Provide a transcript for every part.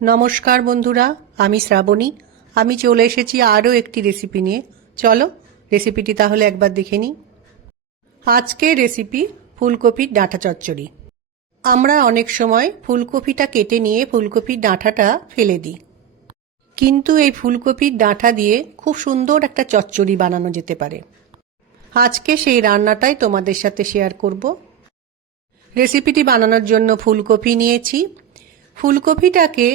নমস্কার বন্ধুরা, আমি শ্রাবণী। আমি চলে এসেছি আরও একটি রেসিপি নিয়ে। চলো রেসিপিটি তাহলে একবার দেখে নিই। আজকের রেসিপি ফুলকপির ডাঁটা চচ্চড়ি। আমরা অনেক সময় ফুলকপিটা কেটে নিয়ে ফুলকপির ডাঁটাটা ফেলে দিই, কিন্তু এই ফুলকপির ডাঁটা দিয়ে খুব সুন্দর একটা চচ্চড়ি বানানো যেতে পারে। আজকে সেই রান্নাটাই তোমাদের সাথে শেয়ার করব। রেসিপিটি বানানোর জন্য ফুলকপি নিয়েছি। ফুলকপিটাকে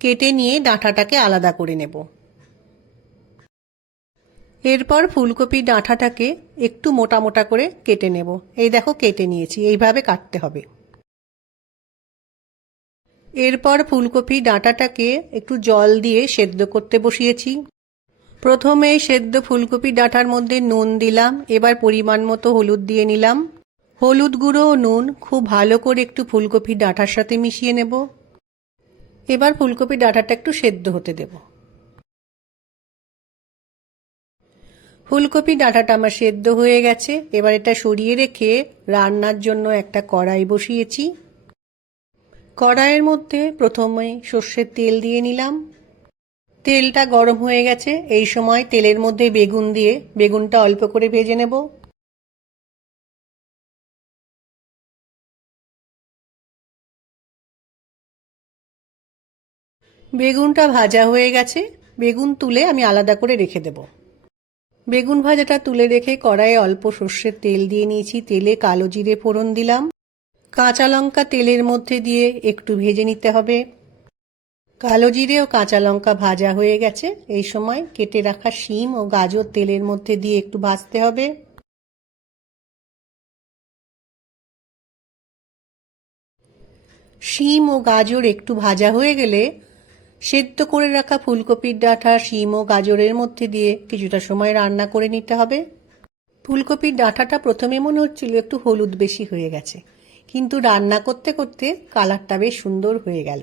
কেটে নিয়ে ডাঁটাটাকে আলাদা করে নেব। এরপর ফুলকপির ডাঁটাটাকে একটু মোটা মোটা করে কেটে নেব। এই দেখো কেটে নিয়েছি, এইভাবে কাটতে হবে। এরপর ফুলকপির ডাঁটাটাকে একটু জল দিয়ে সেদ্ধ করতে বসিয়েছি। প্রথমে সেদ্ধ ফুলকপির ডাঁটার মধ্যে নুন দিলাম, এবার পরিমাণ মতো হলুদ দিয়ে নিলাম। হলুদ গুঁড়ো ও নুন খুব ভালো করে একটু ফুলকপির ডাঁটার সাথে মিশিয়ে নেব। এবার ফুলকপির ডাঁটাটা একটু সেদ্ধ হতে দেব। ফুলকপি ডাঁটাটা আমার সেদ্ধ হয়ে গেছে। এবার এটা সরিয়ে রেখে রান্নার জন্য একটা কড়াই বসিয়েছি। কড়াইয়ের মধ্যে প্রথমে সর্ষের তেল দিয়ে নিলাম। তেলটা গরম হয়ে গেছে। এই সময় তেলের মধ্যে বেগুন দিয়ে বেগুনটা অল্প করে ভেজে নেব। বেগুনটা ভাজা হয়ে গেছে। বেগুন তুলে আমি আলাদা করে রেখে দেব। বেগুন ভাজাটা তুলে রেখে কড়াইয়ে অল্প সর্ষের তেল দিয়ে নিয়েছি। তেলে কালো জিরে ফোড়ন দিলাম। কাঁচা লঙ্কা তেলের মধ্যে দিয়ে একটু ভেজে নিতে হবে। কালো জিরে ও কাঁচা লঙ্কা ভাজা হয়ে গেছে। এই সময় কেটে রাখা শিম ও গাজর তেলের মধ্যে দিয়ে একটু ভাজতে হবে। শিম ও গাজর একটু ভাজা হয়ে গেলে সেদ্ধ করে রাখা ফুলকপির ডাঁটা শিম ও গাজরের মধ্যে দিয়ে কিছুটা সময় রান্না করে নিতে হবে। ফুলকপির ডাঁটাটা প্রথমে মনে হচ্ছিল একটু হলুদ বেশি হয়ে গেছে, কিন্তু রান্না করতে করতে কালারটা বেশ সুন্দর হয়ে গেল।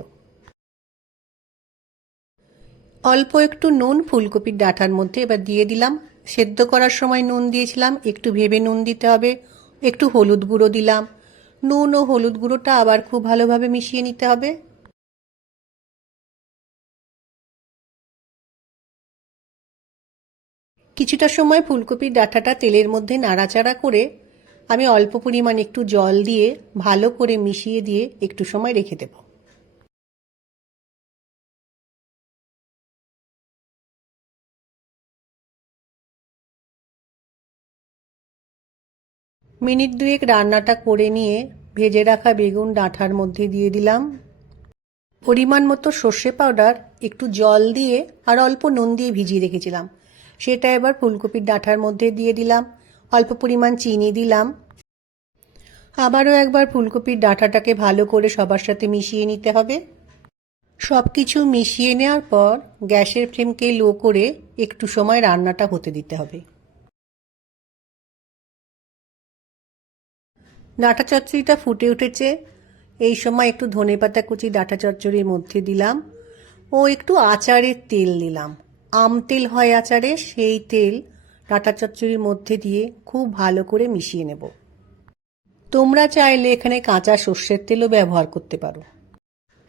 অল্প একটু নুন ফুলকপির ডাঁটার মধ্যে এবার দিয়ে দিলাম। সেদ্ধ করার সময় নুন দিয়েছিলাম, একটু ভেবে নুন দিতে হবে। একটু হলুদ গুঁড়ো দিলাম। নুন ও হলুদ গুঁড়োটা আবার খুব ভালোভাবে মিশিয়ে নিতে হবে। কিছুটা সময় ফুলকপির ডাঁটাটা তেলের মধ্যে নাড়াচাড়া করে আমি অল্প পরিমাণ একটু জল দিয়ে ভালো করে মিশিয়ে দিয়ে একটু সময় রেখে দেব। মিনিট দুয়েক রান্নাটা করে নিয়ে ভেজে রাখা বেগুন ডাঁটার মধ্যে দিয়ে দিলাম। পরিমাণ মতো সর্ষে পাউডার, একটু জল দিয়ে আর অল্প নুন দিয়ে ভিজিয়ে রেখেছিলাম, সেটা এবার ফুলকপির ডাঁটার মধ্যে দিয়ে দিলাম। অল্প পরিমাণ চিনি দিলাম। আবারও একবার ফুলকপির ডাঁটাটাকে ভালো করে সবার সাথে মিশিয়ে নিতে হবে। সব কিছু মিশিয়ে নেওয়ার পর গ্যাসের ফ্লেমকে লো করে একটু সময় রান্নাটা হতে দিতে হবে। ডাঁটা চচ্চড়িটা ফুটে উঠেছে। এই সময় একটু ধনেপাতা কুচি ডাঁটা চচ্চড়ির মধ্যে দিলাম ও একটু আচারের তেল দিলাম। আম তেল হয় আচারে, সেই তেল ডাঁটা চচ্চড়ির মধ্যে দিয়ে খুব ভালো করে মিশিয়ে নেব। তোমরা চাইলে এখানে কাঁচা সর্ষের তেলও ব্যবহার করতে পারো।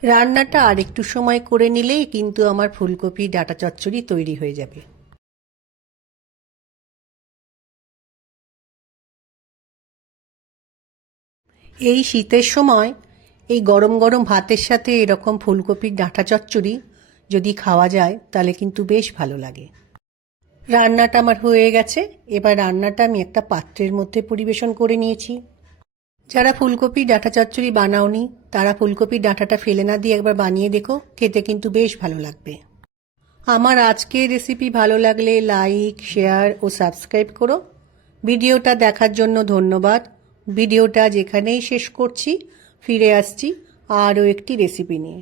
রান্নাটা আর একটু সময় করে নিলেই কিন্তু আমার ফুলকপি ডাঁটা চচ্চড়ি তৈরি হয়ে যাবে। এই শীতের সময় এই গরম গরম ভাতের সাথে এরকম ফুলকপির ডাঁটা চচ্চড়ি যদি খাওয়া যায় তাহলে কিন্তু বেশ ভালো লাগে। রান্নাটা আমার হয়ে গেছে। এবার রান্নাটা আমি একটা পাত্রের মধ্যে পরিবেশন করে নিয়েছি। যারা ফুলকপি ডাঁটা চচ্চড়ি বানাওনি তারা ফুলকপির ডাঁটাটা ফেলে না দিয়ে একবার বানিয়ে দেখো, খেতে কিন্তু বেশ ভালো লাগবে। আমার আজকের রেসিপি ভালো লাগলে লাইক, শেয়ার ও সাবস্ক্রাইব করো। ভিডিওটা দেখার জন্য ধন্যবাদ। ভিডিওটা যেখানেই শেষ করছি, ফিরে আসছি আরও একটি রেসিপি নিয়ে।